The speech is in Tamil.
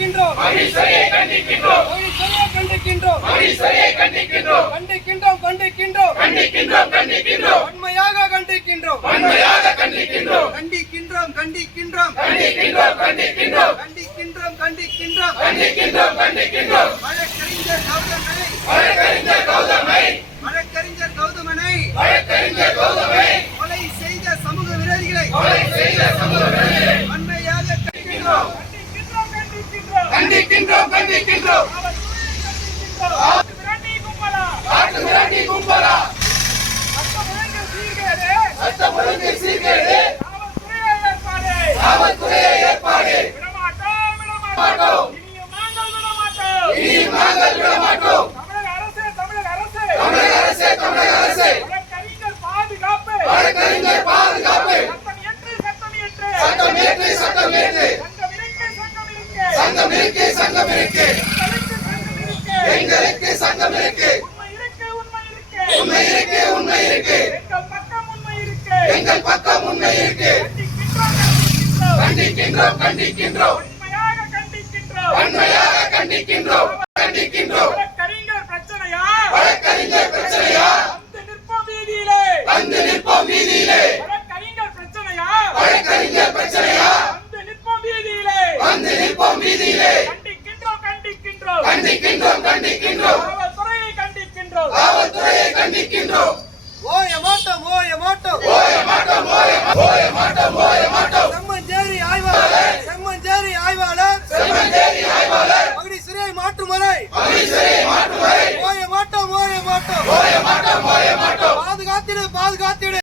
கண்டிக்கின்றோம். கண்டிக்கின்றோம். கண்டிக்கின்றோம். கண்டிக்கின்றோம். கண்டிக்கின்றோம் உண்மையாக கண்டிக்கின்றோம் கண்டிக்கின்றோம். கண்டிக்கின்றோம். கண்டிக்கின்றோம். கண்டிக்கின்றோம் கண்டிக்கின்றோம். கண்டிக்கின்றோம் கண்டிக்கின்றோம். கண்டிக்கின்றோம் கண்டிக்கின்றோம். வழக்கறிஞர் கவுதங்களை வழக்கறிஞர் கவுதங்களை மிராண்டி கும்பலா. சட்டம் ஒழுங்கு சீர்கேடு. காவல்துறையை ஏற்பாடு. மாட்டோம். இனியும் நாங்கள் விட மாட்டோம் தமிழக அரசே தமிழக அரசே. வழக்கறிஞர் பாதுகாப்பு. சட்டம் ஏற்று சட்டம் ஏற்று சங்கம் இருக்கு சங்கம் இருக்கு. எங்களுக்கு சங்கம் இருக்கு. உண்மை இருக்கு உண்மை இருக்கு. எங்கள் பக்கம் உண்மை இருக்கு. கண்டிக்கின்றோம் கண்டிக்கின்றோம். வன்மையாக கண்டிக்கின்றோம். கண்டிக்கின்றோம். வழக்கறிஞர் பிரச்சனையா? வந்து நிற்போம் வீதியிலே. வழக்கறிஞர் பிரச்சனையா? வந்து நிற்போம் வீதியிலே. கண்டிக்கின்றோம் கண்டிக்கின்றோம். கண்டிக்கின்றோம் கண்டிக்கின்றோம். கண்டிக்கின்றோம் ஓய மாட்டோம் ஓய மாட்டோம். ஓய மாட்டோம் ஓய ஓய மாட்டோம் ஓய மாட்டோம். செம்மஞ்சேரி ஆய்வாளர் செம்மஞ்சேரி ஆய்வாளர். செம்மஞ்சேரி ஆய்வாளர். பகுதி சிறையை மாற்றும் வரை. மகிழ்ச்சியை மாற்றும் வரை. ஓய மாட்டோம் ஓய மாட்டோம். ஓய மாட்டோம் ஓய மாட்டோம். பாதுகாத்திடு பாதுகாத்திடு.